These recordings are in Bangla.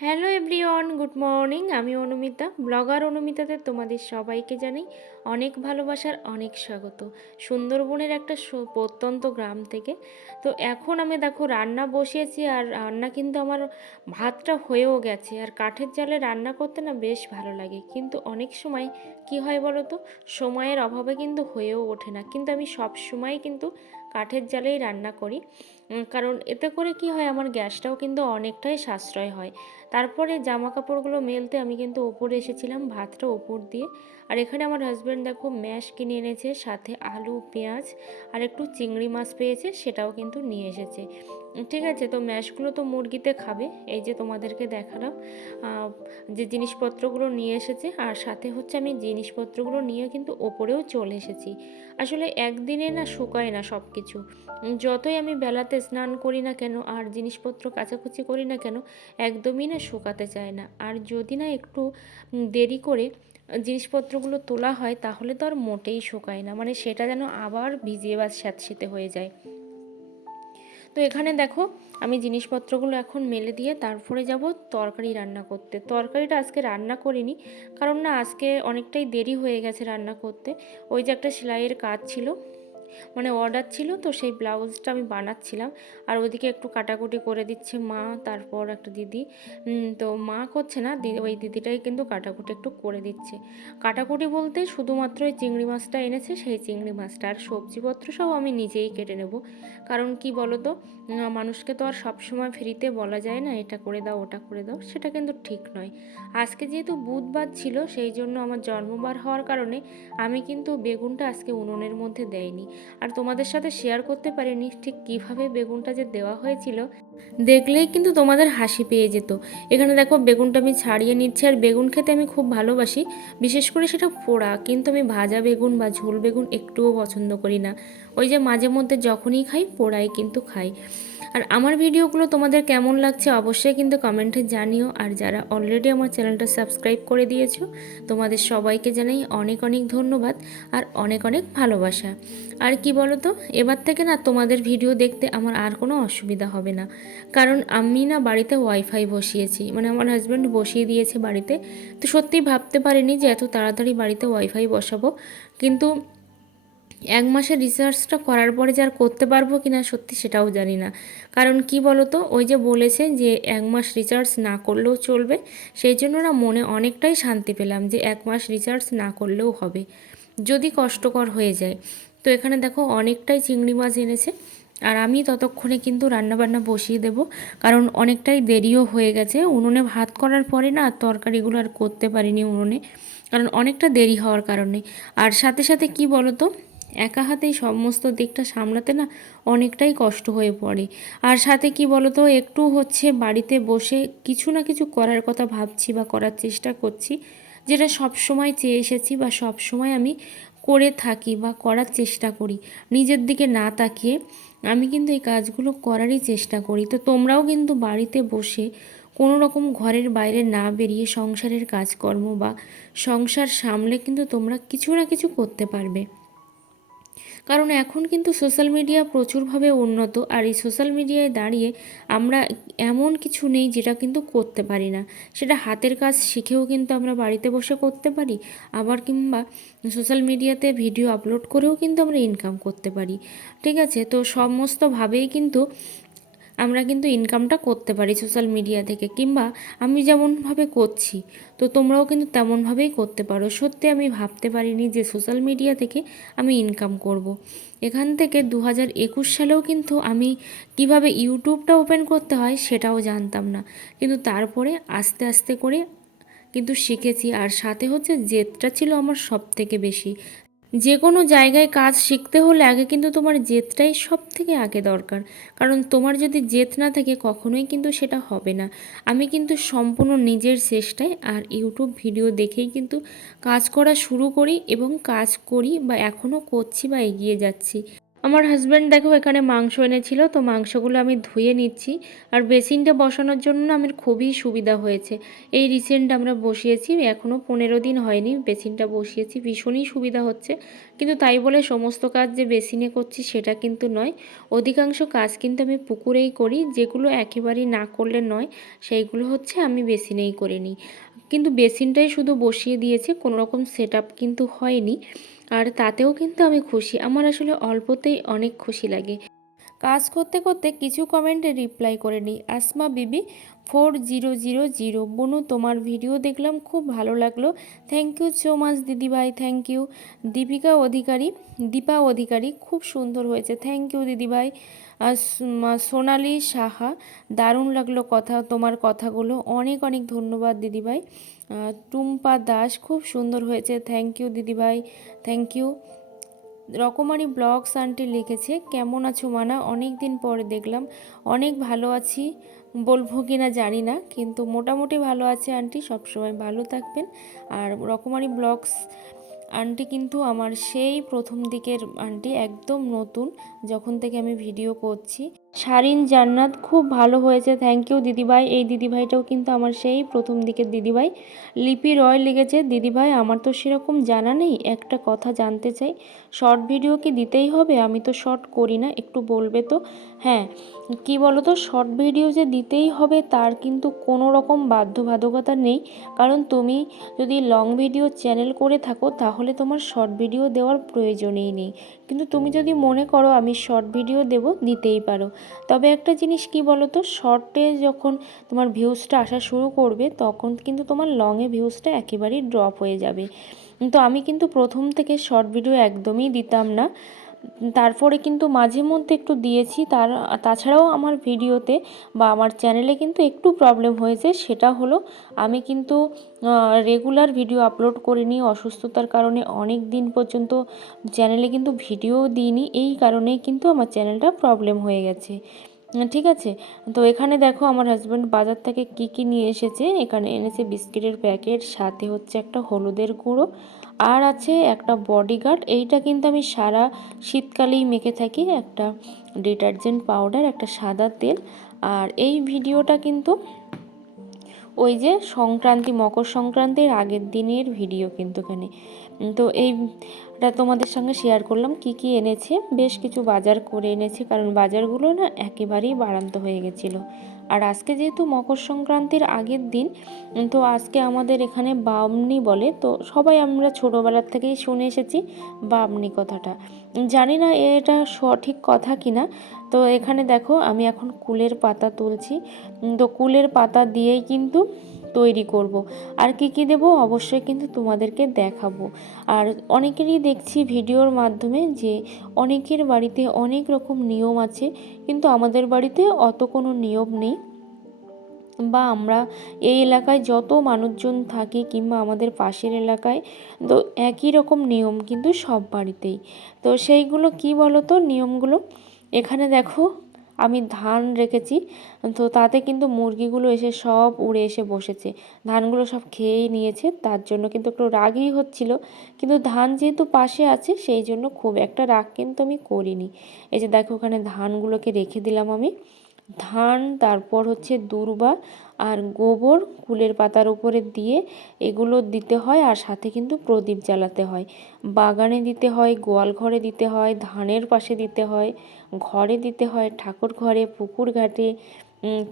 Hello everyone, good morning. আমি অনুমিতা, ব্লগার অনুমিতাতে তোমাদের সবাইকে জানাই অনেক ভালোবাসার অনেক স্বাগত। সুন্দরবনের একটা প্রত্যন্ত গ্রাম থেকে। তো এখন আমি দেখো রান্না বসিয়েছি আর রান্না কিন্তু আমার ভাতটা হয়েও গেছে। আর কাঠের জালে রান্না করতে না বেশ ভালো লাগে। কিন্তু অনেক সময় কি হয় বলো তো? সময়ের অভাবে কিন্তু হয়েও ওঠে না। কিন্তু আমি সব সময় কিন্তু কাঠের জালেই রান্না করি। কারণ এতে করে কি হয়, আমার গ্যাসটাও কিন্তু অনেকটাই সাশ্রয় হয়। তারপরে জামা কাপড়গুলো মেলতে আমি কিন্তু ওপরে এসেছিলাম ভাতটা ওপর দিয়ে। আর এখানে আমার হাজব্যান্ড দেখো ম্যাশ কিনে এনেছে, সাথে আলু, পেঁয়াজ আর একটু চিংড়ি মাছ পেয়েছে, সেটাও কিন্তু নিয়ে এসেছে। ঠিক আছে, তো ম্যাশগুলো তো মুরগিতে খাবে, এই যে তোমাদেরকে দেখালাম। যে জিনিসপত্রগুলো নিয়ে এসেছে, আর সাথে হচ্ছে আমি জিনিসপত্রগুলো নিয়ে কিন্তু ওপরেও চলে এসেছি। আসলে একদিনে না শুকায় না সব কিছু যতই আমি বেলাতে স্নান করি না কেন, আর জিনিসপত্র কাচাকুচি করি না কেন, একদমই না শুকাতে চায় না। আর যদি না একটু দেরি করে জিনিসপত্রগুলো তোলা হয়, তাহলে তো আর মোটেই শুকায় না। মানে সেটা যেন আবার ভিজিয়ে বা স্যাঁতসেঁতে হয়ে যায়। তো এখানে দেখো, আমি জিনিসপত্রগুলো এখন মেলে দিয়ে তারপরে যাব তরকারি রান্না করতে। তরকারিটা আজকে রান্না করিনি, কারণ না আজকে অনেকটাই দেরি হয়ে গেছে রান্না করতে। ওই যে একটা সেলাইয়ের কাজ ছিল মানে অর্ডার ছিল, তো সেই ব্লাউজটা আমি বানাচ্ছিলাম। আর ওদিকে একটু কাটাকুটি করে দিচ্ছে মা, তারপর একটা দিদি। তো মা করছে না ওই দিদিটাই কিন্তু কাটাকুটি একটু করে দিচ্ছে। কাটাকুটি বলতে শুধুমাত্র ওই চিংড়ি মাছটা এনেছে, সেই চিংড়ি মাছটা আর সবজিপত্র সব আমি নিজেই কেটে নেব। কারণ কি বলো তো মানুষকে তো আর সবসময় ফ্রিতে বলা যায় না, এটা করে দাও, ওটা করে দাও, সেটা কিন্তু ঠিক নয়। আজকে যেহেতু বুধবার ছিল, সেই জন্য আমার জন্মবার হওয়ার কারণে আমি কিন্তু বেগুনটা আজকে উনুনের মধ্যে দেয়নি আর তোমাদের সাথে শেয়ার করতে পারিনি ঠিক কীভাবে বেগুনটা যে দেওয়া হয়েছিল। দেখলেই কিন্তু তোমাদের হাসি পেয়ে যেত। এখানে দেখো বেগুনটা আমি ছাড়িয়ে নিচ্ছি আর বেগুন খেতে আমি খুব ভালোবাসি। বিশেষ করে সেটা পোড়া, কিন্তু আমি ভাজা বেগুন বা ঝোল বেগুন একটুও পছন্দ করি না। ওই যে মাঝে মধ্যে যখনই খাই, পোড়াই কিন্তু খাই। আর আমার ভিডিওগুলো তোমাদের কেমন লাগছে অবশ্যই কিন্তু কমেন্টে জানিও। আর যারা অলরেডি আমার চ্যানেলটা সাবস্ক্রাইব করে দিয়েছ, তোমাদের সবাইকে জানাই অনেক অনেক ধন্যবাদ আর অনেক অনেক ভালোবাসা। আর কি বলো তো এবার থেকে না তোমাদের ভিডিও দেখতে আমার আর কোনো অসুবিধা হবে না। কারণ আমি না বাড়িতে ওয়াইফাই বসিয়েছি মানে আমার হাজব্যান্ড বসিয়ে দিয়েছে বাড়িতে। তো সত্যিই ভাবতে পারিনি যে এত তাড়াতাড়ি বাড়িতে ওয়াইফাই বসাবো। কিন্তু এক মাসের রিসার্চটা করার পরে যে আর করতে পারব কি না সত্যি সেটাও জানি না। কারণ কি বলো তো ওই যে বলেছে যে এক মাস রিচার্জ না করলেও চলবে। সেই জন্য না মনে অনেকটাই শান্তি পেলাম যে এক মাস রিচার্জ না করলেও হবে। যদি কষ্টকর হয়ে যায়। তো এখানে দেখো অনেকটাই চিংড়ি মাছ এনেছে। আর আমি ততক্ষণে কিন্তু রান্নাবান্না বসিয়ে দেব। কারণ অনেকটাই দেরিও হয়ে গেছে। উনুনে ভাত করার পরে না তরকারিগুলো আর করতে পারিনি উনুনে। কারণ অনেকটা দেরি হওয়ার কারণে। আর সাথে সাথে কি বলো তো একা হাতেই সমস্ত দিকটা সামলাতে না অনেকটাই কষ্ট হয়ে পড়ে। আর সাথে কি বলতো, একটু হচ্ছে বাড়িতে বসে কিছু না কিছু করার কথা ভাবছি বা করার চেষ্টা করছি, যেটা সব সময় চেয়ে এসেছি বা সব সময় আমি করে থাকি বা করার চেষ্টা করি। নিজের দিকে না তাকিয়ে আমি কিন্তু এই কাজগুলো করারই চেষ্টা করি। তো তোমরাও কিন্তু বাড়িতে বসে কোনো রকম ঘরের বাইরে না বেরিয়ে সংসারের কাজকর্ম বা সংসার সামলে কিন্তু তোমরা কিছু না কিছু করতে পারবে। কারণ এখন কিন্তু সোশ্যাল মিডিয়া প্রচুরভাবে উন্নত আর এই সোশ্যাল মিডিয়ায় দাঁড়িয়ে আমরা এমন কিছু নেই যেটা কিন্তু করতে পারি না। সেটা হাতের কাজ শিখেও কিন্তু আমরা বাড়িতে বসে করতে পারি, আবার কিংবা সোশ্যাল মিডিয়াতে ভিডিও আপলোড করেও কিন্তু আমরা ইনকাম করতে পারি। ঠিক আছে? তো সমস্তভাবেই কিন্তু আমরা কিন্তু ইনকামটা করতে পারি সোশ্যাল মিডিয়া থেকে কিংবা আমি যেমনভাবে করছি, তো তোমরাও কিন্তু তেমনভাবেই করতে পারো। সত্যি আমি ভাবতে পারিনি যে সোশ্যাল মিডিয়া থেকে আমি ইনকাম করব। এখান থেকে দু হাজার একুশ সালেও কিন্তু আমি কীভাবে ইউটিউবটা ওপেন করতে হয় সেটাও জানতাম না। কিন্তু তারপরে আস্তে আস্তে করে কিন্তু শিখেছি। আর সাথে হচ্ছে জেদটা ছিল আমার সব থেকে বেশি। যে কোনো জায়গায় কাজ শিখতে হলে আগে কিন্তু তোমার জেদটাই সব থেকে আগে দরকার। কারণ তোমার যদি জেদ না থাকে, কখনোই কিন্তু সেটা হবে না। আমি কিন্তু সম্পূর্ণ নিজের চেষ্টায় আর ইউটিউব ভিডিও দেখেই কিন্তু কাজ করা শুরু করি এবং কাজ করি বা এখনও করছি বা এগিয়ে যাচ্ছি। আমার হাজব্যান্ড দেখো এখানে মাংস এনেছিল, তো মাংসগুলো আমি ধুয়ে নিচ্ছি। আর বেসিনটা বসানোর জন্য আমার খুবই সুবিধা হয়েছে। এই রিসেন্ট আমরা বসিয়েছি এখনও পনেরো দিন হয়নি বেসিনটা বসিয়েছি, ভীষণই সুবিধা হচ্ছে। কিন্তু তাই বলে সমস্ত কাজ যে বেসিনে করছি সেটা কিন্তু নয়। অধিকাংশ কাজ কিন্তু আমি পুকুরেই করি, যেগুলো একেবারেই না করলে নয়, সেইগুলো হচ্ছে আমি বেসিনেই করে নিই। কিন্তু বেসিনটাই শুধু বসিয়ে দিয়েছে, কোনো রকম সেট কিন্তু হয়নি। আর তাতেও কিন্তু আমি খুশি। আমার আসলে অল্পতেই অনেক খুশি লাগে। কাজ করতে করতে কিছু কমেন্টে রিপ্লাই করে নিই। Asma Bibi four zero zero zero বনু তোমার ভিডিও দেখলাম, খুব ভালো লাগল। থ্যাংক ইউ সো মাচ দিদিভাই থ্যাংক ইউ দীপিকা অধিকারী, দীপা অধিকারী, খুব সুন্দর হয়েছে। থ্যাংক ইউ দিদিভাই। সোনালি সাহা, দারুণ লাগল কথা, তোমার কথাগুলো। অনেক অনেক ধন্যবাদ, দিদিভাই। টুম্পা দাস, খুব সুন্দর হয়েছে। থ্যাংক ইউ দিদিভাই। Thank you Rokomari blogs aunty লিখেছে, কেমন আছো মানা? অনেক দিন পরে দেখলাম। অনেক ভালো আছি বলব কি না জানি না, কিন্তু মোটামুটি ভালো আছে আন্টি, সবসময় ভালো থাকবেন। আর রকমারি ব্লগস আন্টি কিন্তু আমার সেই প্রথম দিকের আন্টি, একদম নতুন, যখন থেকে আমি ভিডিও করছি। শারিন, জান্নাত খুব ভালো হয়েছে থ্যাংক ইউ দিদিভাই। এই দিদিভাইটাও কিন্তু আমার সেই প্রথম দিকের দিদিভাই। লিপি রয় লিখেছে দিদিভাই আমার তো সেরকম জানা নেই, একটা কথা জানতে চাই। শর্ট ভিডিও কি দিতেই হবে? আমি তো শর্ট করি না, একটু বলবে তো? হ্যাঁ কি বলো তো শর্ট ভিডিও যে দিতেই হবে তার কিন্তু কোনো রকম বাধ্যবাধকতা নেই। কারণ তুমি যদি লং ভিডিও চ্যানেল করে থাকো, তাহলে তোমার শর্ট ভিডিও দেওয়ার প্রয়োজনই নেই। কিন্তু তুমি যদি মনে করো, আমি শর্ট ভিডিও দেব, দিতেই পারো। তবে একটা জিনিস কি বলো তো শর্টে যখন তোমার ভিউজটা আসা শুরু করবে, তখন কিন্তু তোমার লংয়ে ভিউজটা একেবারেই ড্রপ হয়ে যাবে। তো আমি কিন্তু প্রথম থেকে শর্ট ভিডিও একদমই দিতাম না। তারপরে কিন্তু মাঝে মধ্যে একটু দিয়েছি। তার, তাছাড়াও আমার ভিডিওতে বা আমার চ্যানেলে কিন্তু একটু প্রবলেম হয়েছে। সেটা হলো, আমি কিন্তু রেগুলার ভিডিও আপলোড করিনি। অসুস্থতার কারণে অনেক দিন পর্যন্ত চ্যানেলে কিন্তু ভিডিও দিইনি। এই কারণেই কিন্তু আমার চ্যানেলটা প্রবলেম হয়ে গেছে। ঠিক আছে? তো এখানে দেখো আমার হাজব্যান্ড বাজার থেকে কি কি নিয়ে এসেছে। এখানে এনেছে বিস্কিটের প্যাকেট, সাথে হচ্ছে একটা হলুদের গুঁড়ো, আর আছে একটা বডিগার্ড এইটা কিন্তু আমি সারা শীতকালেই মেখে থাকি, একটা ডিটারজেন্ট পাউডার একটা সাদা তেল। আর এই ভিডিওটা কিন্তু ওই যে সংক্রান্তি, মকর সংক্রান্তির আগের দিনের ভিডিও কিন্তু এখানে। তো তো এইটা তোমাদের সঙ্গে শেয়ার করলাম, কি কি এনেছে? বেশ কিছু বাজার করে এনেছে, কারণ বাজারগুলো না একেবারেই বাড়ান্ত হয়ে গেছিল। আর আজকে যেহেতু মকর সংক্রান্তির আগের দিন, তো আজকে আমাদের এখানে বামনি বলে, তো সবাই আমরা ছোটোবেলার থেকেই শুনে এসেছি বামনি কথাটা। জানি না এটা সঠিক কথা কিনা, তো এখানে দেখো আমি এখন কুলের পাতা তুলছি। তো কুলের পাতা দিয়েই কিন্তু তৈরি করব। আর কি কি দেবো অবশ্যই কিন্তু তোমাদেরকে দেখাবো। আর অনেকেরই দেখছি ভিডিওর মাধ্যমে যে অনেকের বাড়িতে অনেক রকম নিয়ম আছে, কিন্তু আমাদের বাড়িতে অত কোনো নিয়ম নেই। বা আমরা এই এলাকায় যত মানুষজন থাকি কিংবা আমাদের পাশের এলাকায়, তো একই রকম নিয়ম কিন্তু সব বাড়িতেই। তো সেইগুলো কি বলো তো নিয়মগুলো? এখানে দেখো আমি ধান রেখেছি, তো তাতে কিন্তু মুরগিগুলো এসে সব উড়ে এসে বসেছে। ধানগুলো সব খেয়েই নিয়েছে, তার জন্য কিন্তু একটু রাগই হচ্ছিল। কিন্তু ধান যেহেতু পাশে আছে, সেই জন্য খুব একটা রাগ কিন্তু আমি করিনি। এই যে দেখো, ওখানে ধানগুলোকে রেখে দিলাম আমি। ধান, তারপর হচ্ছে দূর্বা আর গোবর কুলের পাতার উপরে দিয়ে এগুলো দিতে হয় আর সাথে কিন্তু প্রদীপ জ্বালাতে হয়। বাগানে দিতে হয়, গোয়াল ঘরে দিতে হয়, ধানের পাশে দিতে হয়, ঘরে দিতে হয়, ঠাকুর ঘরে, পুকুর ঘাটে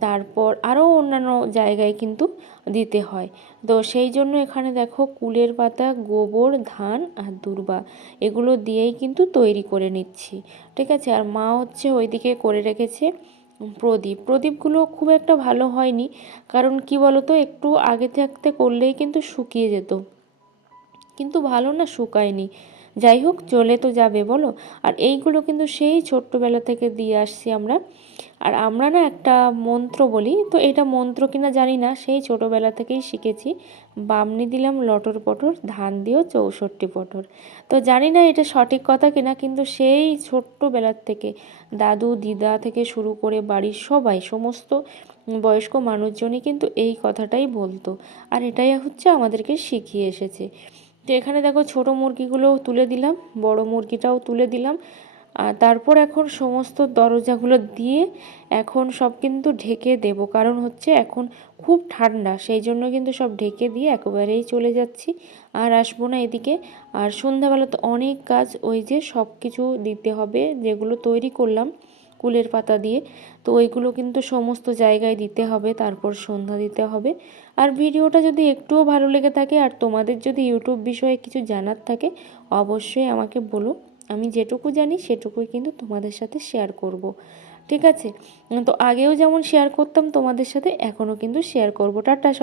তারপর আরও অন্যান্য জায়গায় কিন্তু দিতে হয়। তো সেই জন্য এখানে দেখো কুলের পাতা, গোবর, ধান আর দূর্বা এগুলো দিয়েই কিন্তু তৈরি করে নিচ্ছি। ঠিক আছে? আর মা হচ্ছে ওইদিকে করে রেখেছে। প্রদীপ। প্রদীপগুলো খুব একটা ভালো হয়নি, কারণ কি বলতো, একটু আগে থাকতে করলেই কিন্তু শুকিয়ে যেত। কিন্তু ভালো না, শুকায়নি। যাই হোক, চলে তো যাবে, বলো। আর এইগুলো কিন্তু সেই ছোট্টবেলা থেকে দিয়ে আসছি আমরা। আর আমরা না একটা মন্ত্র বলি, তো এটা মন্ত্র কিনা জানি না, সেই ছোটোবেলা থেকেই শিখেছি। বামনি দিলাম লটর পটর, ধান দিও চৌষট্টি পটর। তো জানি না এটা সঠিক কথা কিনা, কিন্তু সেই ছোট্টবেলার থেকে, দাদু, দিদা থেকে শুরু করে বাড়ির সবাই, সমস্ত বয়স্ক মানুষজনই কিন্তু এই কথাটাই বলতো। আর এটাই হচ্ছে আমাদেরকে শিখিয়ে এসেছে। তো এখানে দেখো ছোট মুরগিগুলোও তুলে দিলাম, বড় মুরগিটাও তুলে দিলাম। আর তারপর এখন সমস্ত দরজাগুলো দিয়ে এখন সব কিন্তু ঢেকে দেব। কারণ হচ্ছে এখন খুব ঠান্ডা, সেই জন্য কিন্তু সব ঢেকে দিয়ে একেবারেই চলে যাচ্ছি আর আসব না এদিকে। আর সন্ধ্যাবেলা তো অনেক কাজ, ওই যে সব কিছু দিতে হবে যেগুলো তৈরি করলাম। কুলের পাতা দিয়ে। তো ওইগুলো কিন্তু সমস্ত জায়গায় দিতে হবে, তারপর সন্ধ্যা দিতে হবে। আর ভিডিওটা যদি একটুও ভালো লেগে থাকে, আর তোমাদের যদি ইউটিউব বিষয়ে কিছু জানার থাকে, অবশ্যই আমাকে বলো। আমি যেটুকু জানি, সেটুকুই কিন্তু তোমাদের সাথে শেয়ার করব। ঠিক আছে? তো আগেও যেমন শেয়ার করতাম, তোমাদের সাথে এখনও কিন্তু শেয়ার করব। টাটা সব